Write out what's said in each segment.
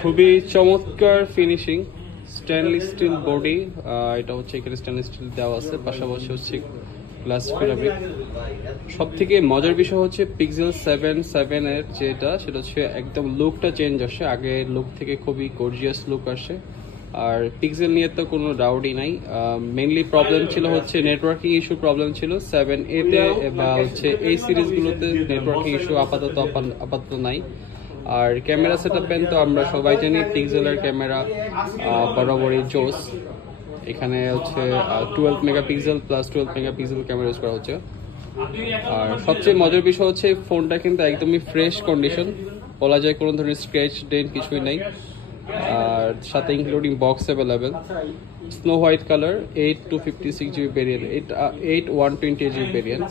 খুবই চমৎকার finishing, stainless steel body. এটা হচ্ছে এখানে স্টেনলেস স্টিল দেওয়া আছে, পাশাপাশি হচ্ছে গ্লাস ফেরামিক। সব থেকে মজার বিষয় হচ্ছে পিক্সেল 7 এর যেটা, সেটা হচ্ছে একদম লুকটা চেঞ্জ আসে, আগে লুক থেকে খুবই গর্জিয়াস লুক আসে। আর পিক্সেল নিয়ে তো কোনো ডাউটই নাই। মেইনলি প্রবলেম ছিল হচ্ছে নেটওয়ার্কিং ইস্যু, প্রবলেম ছিল 7A তে বা হচ্ছে এই সিরিজগুলোতে নেটওয়ার্কিং ইস্যু আপাতত নাই। আর ক্যামেরা সেটআপেন তো আমরা সবাই জানি পিক্সেলের ক্যামেরা বরাবরই জোস। এখানে হচ্ছে 12 megapixel plus 12 megapixel camera use করা হচ্ছে। আর সবচেয়ে মজার বিষয় হচ্ছে ফোনটা কিন্তু একদমই ফ্রেশ কন্ডিশন, বলা যায় কোনো ধরনের স্ক্র্যাচ ডেন্ট কিছুই নেই। আর সাথে including box available, snow white colour, 8 to 56 GB variant, 8 128 GB variant.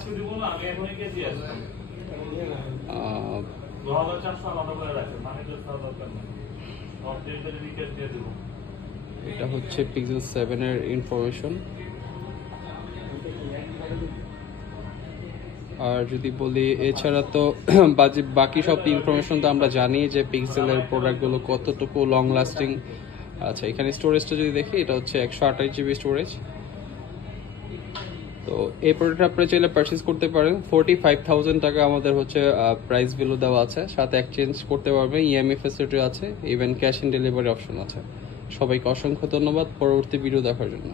এটা হচ্ছে পিক্সেল 7 এর ইনফরমেশন। আর যদি বলি এছাড়া তো বাকি সব ইনফরমেশন তো আমরা জানি যে পিক্সেলের প্রোডাক্টগুলো কতটুকু লং লাস্টিং। আচ্ছা, এখানে স্টোরেজটা যদি দেখি, এটা হচ্ছে 128 জিবি স্টোরেজ। তো এই প্রোডাক্টটা আপনারা চাইলে পারচেজ করতে পারেন। 45,000 টাকা আমাদের হচ্ছে প্রাইস ভ্যালু দেওয়া আছে, সাথে এক্সচেঞ্জ করতে পারবেন, ইএমআই ফ্যাসিলিটি আছে, even cash on delivery option আছে। সবাইকে অসংখ্য ধন্যবাদ পরবর্তী ভিডিও দেখার জন্য।